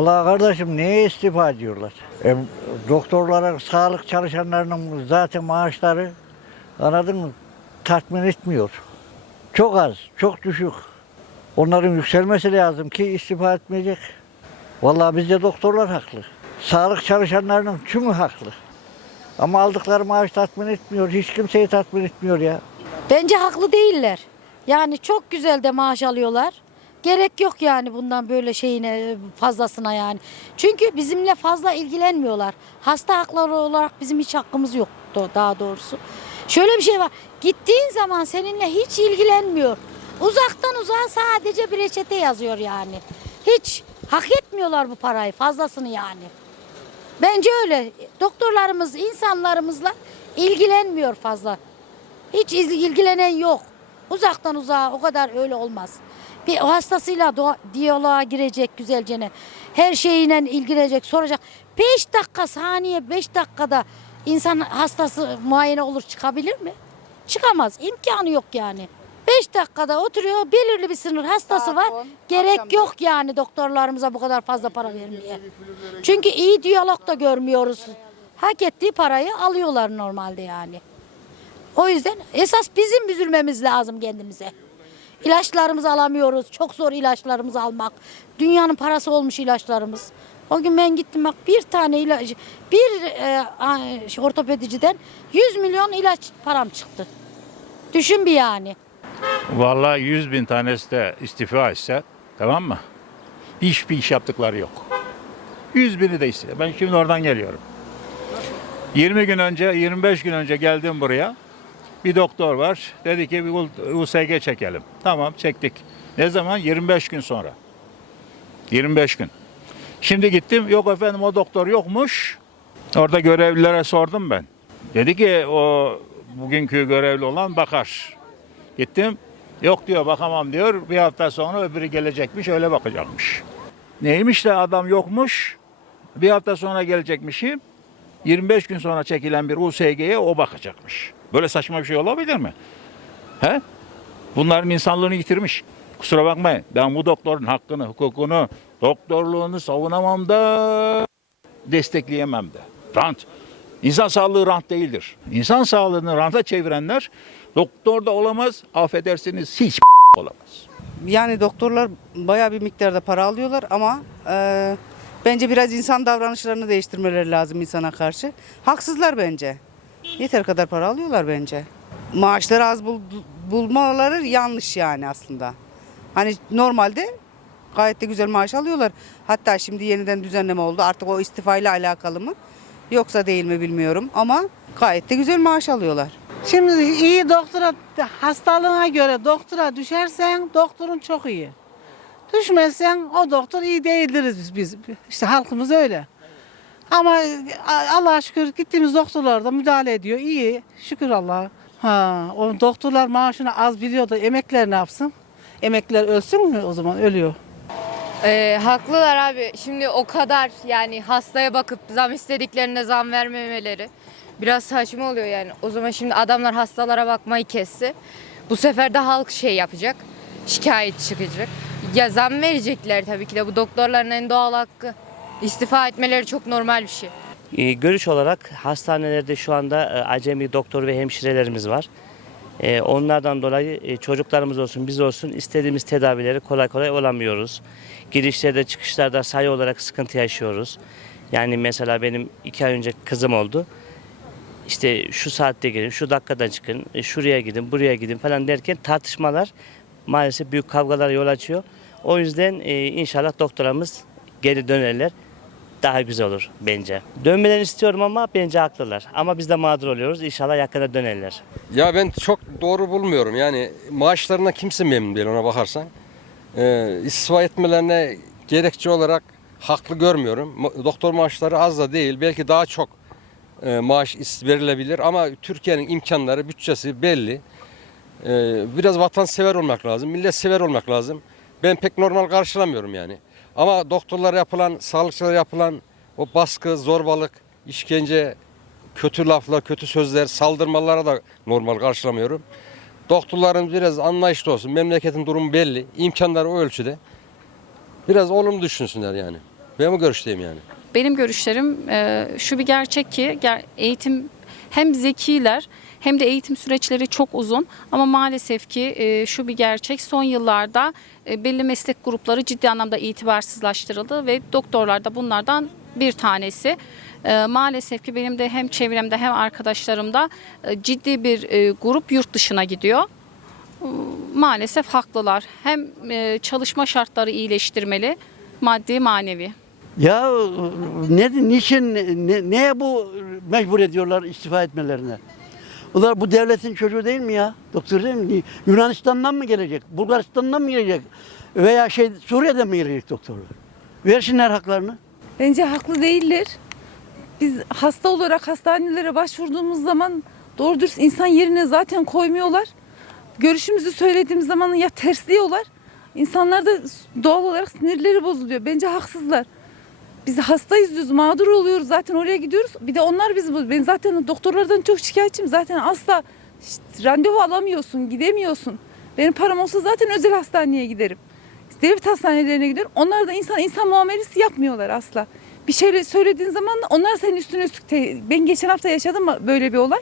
Vallahi kardeşim neye istifa ediyorlar? E, doktorlara, sağlık çalışanlarının zaten maaşları anladın mı? Tatmin etmiyor. Çok az, çok düşük. Onların yükselmesi lazım ki istifa etmeyecek. Vallahi bizde doktorlar haklı. Sağlık çalışanlarının tümü haklı. Ama aldıkları maaş tatmin etmiyor. Hiç kimseyi tatmin etmiyor ya. Bence haklı değiller. Yani çok güzel de maaş alıyorlar. Gerek yok yani bundan böyle şeyine fazlasına yani. Çünkü bizimle fazla ilgilenmiyorlar. Hasta hakları olarak bizim hiç hakkımız yok daha doğrusu. Şöyle bir şey var. Gittiğin zaman seninle hiç ilgilenmiyor. Uzaktan uzağa sadece bir reçete yazıyor yani. Hiç hak etmiyorlar bu parayı fazlasını yani. Bence öyle. Doktorlarımız insanlarımızla ilgilenmiyor fazla. Hiç ilgilenen yok. Uzaktan uzağa o kadar öyle olmaz. Bir hastasıyla doğa- diyaloğa girecek güzelce. Her şeyine ilgilenecek, soracak. 5 dakika saniye 5 dakikada insan hastası muayene olur çıkabilir mi? Çıkamaz. İmkanı yok yani. 5 dakikada oturuyor belirli bir sınır hastası Saat var. on, Gerek akşam yok yani doktorlarımıza bu kadar fazla para vermeye. Çünkü iyi diyalog da görmüyoruz. Hak ettiği parayı alıyorlar normalde yani. O yüzden esas bizim üzülmemiz lazım kendimize. İlaçlarımızı alamıyoruz. Çok zor ilaçlarımızı almak. Dünyanın parası olmuş ilaçlarımız. O gün ben gittim bak bir tane ilaç, bir e, şey, ortopediciden 100 milyon ilaç param çıktı. Düşün bir yani. Vallahi 100 bin tanesi de istifa etse tamam mı? Hiçbir iş yaptıkları yok. 100 bini de istiyor. Ben şimdi oradan geliyorum. 20 gün önce, 25 gün önce geldim buraya. Bir doktor var. Dedi ki bir USG çekelim. Tamam çektik. Ne zaman? 25 gün sonra. 25 gün. Şimdi gittim. Yok efendim o doktor yokmuş. Orada görevlilere sordum ben. Dedi ki o bugünkü görevli olan bakar. Gittim. Yok diyor bakamam diyor. Bir hafta sonra öbürü gelecekmiş öyle bakacakmış. Neymiş de adam yokmuş. Bir hafta sonra gelecekmişim. 25 gün sonra çekilen bir USG'ye o bakacakmış. Böyle saçma bir şey olabilir mi? He? Bunların insanlığını yitirmiş. Kusura bakmayın. Ben bu doktorun hakkını, hukukunu, doktorluğunu savunamam da destekleyemem de. Rant. İnsan sağlığı rant değildir. İnsan sağlığını ranta çevirenler doktor da olamaz, affedersiniz hiç olamaz. Yani doktorlar bayağı bir miktarda para alıyorlar ama e, bence biraz insan davranışlarını değiştirmeleri lazım insana karşı. Haksızlar bence. Yeter kadar para alıyorlar bence. Maaşları az bul- bulmaları yanlış yani aslında. Hani normalde gayet de güzel maaş alıyorlar. Hatta şimdi yeniden düzenleme oldu. Artık o istifayla alakalı mı? Yoksa değil mi bilmiyorum ama gayet de güzel maaş alıyorlar. Şimdi iyi doktora hastalığına göre doktora düşersen doktorun çok iyi. Düşmezsen o doktor iyi değildiriz biz. biz. İşte halkımız öyle. Ama Allah'a şükür gittiğimiz doktorlar da müdahale ediyor. İyi. Şükür Allah'a. Ha, o doktorlar maaşını az biliyor da emekler ne yapsın? Emekliler ölsün mü o zaman? Ölüyor. Ee, haklılar abi. Şimdi o kadar yani hastaya bakıp zam istediklerine zam vermemeleri biraz saçma oluyor yani. O zaman şimdi adamlar hastalara bakmayı kesse bu sefer de halk şey yapacak. Şikayet çıkacak. Ya zam verecekler tabii ki de bu doktorların en doğal hakkı. İstifa etmeleri çok normal bir şey. E, Görüş olarak hastanelerde şu anda e, acemi doktor ve hemşirelerimiz var. E, Onlardan dolayı e, çocuklarımız olsun biz olsun istediğimiz tedavileri kolay kolay olamıyoruz. Girişlerde çıkışlarda sayı olarak sıkıntı yaşıyoruz. Yani mesela benim iki ay önce kızım oldu. İşte şu saatte gelin, şu dakikada çıkın, e, şuraya gidin, buraya gidin falan derken tartışmalar maalesef büyük kavgalara yol açıyor. O yüzden e, inşallah doktoramız geri dönerler daha güzel olur bence. Dönmelerini istiyorum ama bence haklılar. Ama biz de mağdur oluyoruz. İnşallah yakında dönerler. Ya ben çok doğru bulmuyorum. Yani maaşlarına kimse memnun değil ona bakarsan. Ee, istifa etmelerine gerekçe olarak haklı görmüyorum. Doktor maaşları az da değil. Belki daha çok e, maaş verilebilir ama Türkiye'nin imkanları, bütçesi belli. Ee, biraz vatansever olmak lazım, millet sever olmak lazım. Ben pek normal karşılamıyorum yani. Ama doktorlara yapılan, sağlıkçılara yapılan o baskı, zorbalık, işkence, kötü laflar, kötü sözler, saldırmalara da normal karşılamıyorum. Doktorların biraz anlayışlı olsun. Memleketin durumu belli. imkanları o ölçüde. Biraz olumlu düşünsünler yani. Ben bu görüşteyim yani. Benim görüşlerim e, şu bir gerçek ki eğitim hem zekiler hem de eğitim süreçleri çok uzun ama maalesef ki e, şu bir gerçek son yıllarda e, belli meslek grupları ciddi anlamda itibarsızlaştırıldı ve doktorlar da bunlardan bir tanesi. E, maalesef ki benim de hem çevremde hem arkadaşlarımda e, ciddi bir e, grup yurt dışına gidiyor. Maalesef haklılar. Hem e, çalışma şartları iyileştirmeli, maddi manevi. Ya ne, niçin, ne, neye bu mecbur ediyorlar istifa etmelerine? Bunlar bu devletin çocuğu değil mi ya? Doktor değil mi? Yunanistan'dan mı gelecek? Bulgaristan'dan mı gelecek? Veya şey Suriye'den mi gelecek doktorlar? Versinler haklarını. Bence haklı değiller. Biz hasta olarak hastanelere başvurduğumuz zaman doğru dürüst insan yerine zaten koymuyorlar. Görüşümüzü söylediğimiz zaman ya tersliyorlar. İnsanlar da doğal olarak sinirleri bozuluyor. Bence haksızlar. Biz hastayız diyoruz, mağdur oluyoruz zaten oraya gidiyoruz. Bir de onlar biz ben zaten doktorlardan çok şikayetçiyim. Zaten asla işte randevu alamıyorsun, gidemiyorsun. Benim param olsa zaten özel hastaneye giderim. Devlet hastanelerine gidiyorum. Onlar da insan insan muamelesi yapmıyorlar asla. Bir şey söylediğin zaman onlar senin üstüne üstlük. Ben geçen hafta yaşadım böyle bir olay.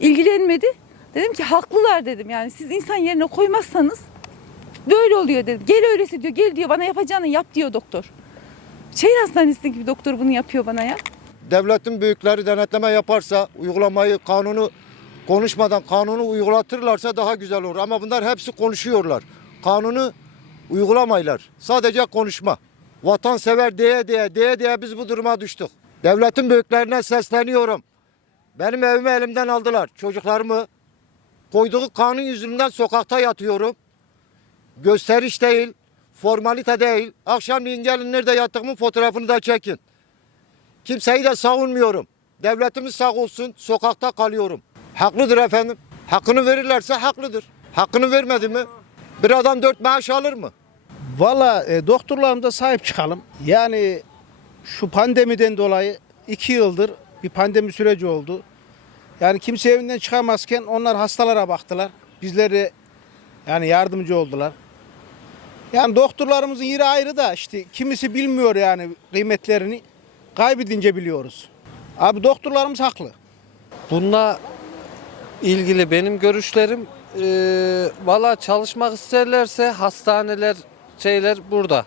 İlgilenmedi. Dedim ki haklılar dedim. Yani siz insan yerine koymazsanız böyle oluyor dedim. Gel öylesi diyor. Gel diyor bana yapacağını yap diyor doktor. Şehir hastanesindeki bir doktor bunu yapıyor bana ya. devletin büyükleri denetleme yaparsa, uygulamayı, kanunu konuşmadan kanunu uygulatırlarsa daha güzel olur. Ama bunlar hepsi konuşuyorlar. Kanunu uygulamaylar. Sadece konuşma. Vatansever diye diye diye diye biz bu duruma düştük. Devletin büyüklerine sesleniyorum. Benim evimi elimden aldılar. Çocuklarımı koyduğu kanun yüzünden sokakta yatıyorum. Gösteriş değil, formalite değil. Akşamleyin gelin nerede yattığımın fotoğrafını da çekin. Kimseyi de savunmuyorum. Devletimiz sağ olsun sokakta kalıyorum. Haklıdır efendim. Hakkını verirlerse haklıdır. Hakkını vermedi mi bir adam dört maaş alır mı? Valla e, doktorlarımıza sahip çıkalım. Yani şu pandemiden dolayı iki yıldır bir pandemi süreci oldu. Yani kimse evinden çıkamazken onlar hastalara baktılar. Bizleri yani yardımcı oldular. Yani doktorlarımızın yeri ayrı da işte kimisi bilmiyor yani kıymetlerini. Kaybedince biliyoruz. Abi doktorlarımız haklı. Bununla ilgili benim görüşlerim eee valla çalışmak isterlerse hastaneler şeyler burada.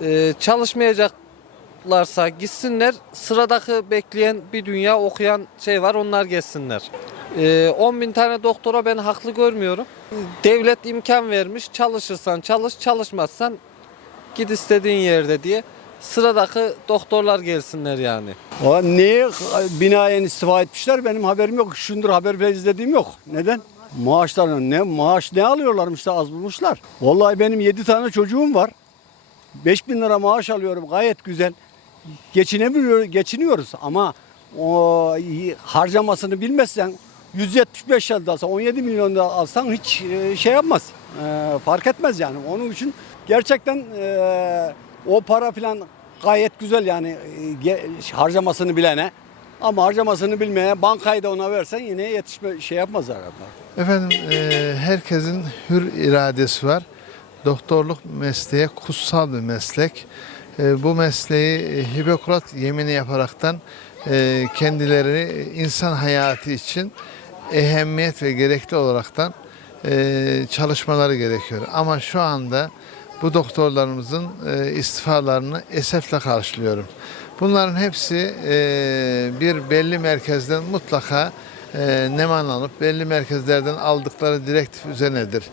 Eee, çalışmayacaklarsa gitsinler sıradaki bekleyen bir dünya okuyan şey var onlar geçsinler. Eee 10 bin tane doktora ben haklı görmüyorum. Devlet imkan vermiş çalışırsan çalış çalışmazsan git istediğin yerde diye sıradaki doktorlar gelsinler yani. O niye binayen istifa etmişler benim haberim yok. Şundur haber bile izlediğim yok. Neden? Maaşlarını ne maaş ne alıyorlarmış işte az bulmuşlar. Vallahi benim 7 tane çocuğum var. 5000 lira maaş alıyorum gayet güzel. Geçinebiliyor, geçiniyoruz ama o harcamasını bilmezsen 175 yılda alsan 17 milyon da alsan hiç e, şey yapmaz. E, fark etmez yani. Onun için gerçekten e, o para falan gayet güzel yani harcamasını bilene. Ama harcamasını bilmeye bankayı da ona versen yine yetişme şey yapmaz herhalde. Efendim herkesin hür iradesi var. Doktorluk mesleği kutsal bir meslek. Bu mesleği Hipokrat yemini yaparaktan e, kendileri insan hayatı için ehemmiyet ve gerekli olaraktan e, çalışmaları gerekiyor. Ama şu anda bu doktorlarımızın e, istifalarını esefle karşılıyorum. Bunların hepsi e, bir belli merkezden mutlaka e, neman alıp belli merkezlerden aldıkları direktif üzerinedir.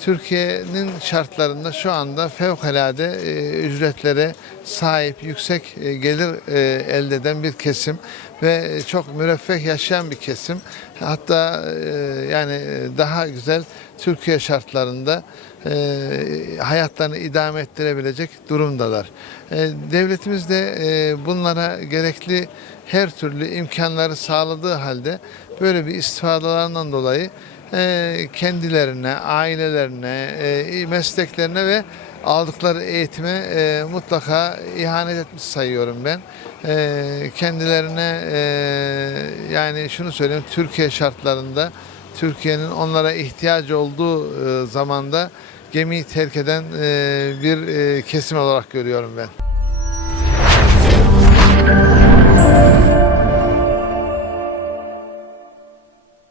Türkiye'nin şartlarında şu anda fevkalade e, ücretlere sahip yüksek e, gelir e, elde eden bir kesim ve çok müreffeh yaşayan bir kesim. Hatta e, yani daha güzel Türkiye şartlarında e, hayatlarını idame ettirebilecek durumdalar. E, devletimiz de e, bunlara gerekli her türlü imkanları sağladığı halde böyle bir istifalarından dolayı e, kendilerine, ailelerine, e, mesleklerine ve aldıkları eğitime e, mutlaka ihanet etmiş sayıyorum ben. E, kendilerine e, yani şunu söyleyeyim Türkiye şartlarında Türkiye'nin onlara ihtiyacı olduğu e, zamanda gemiyi terk eden e, bir e, kesim olarak görüyorum ben.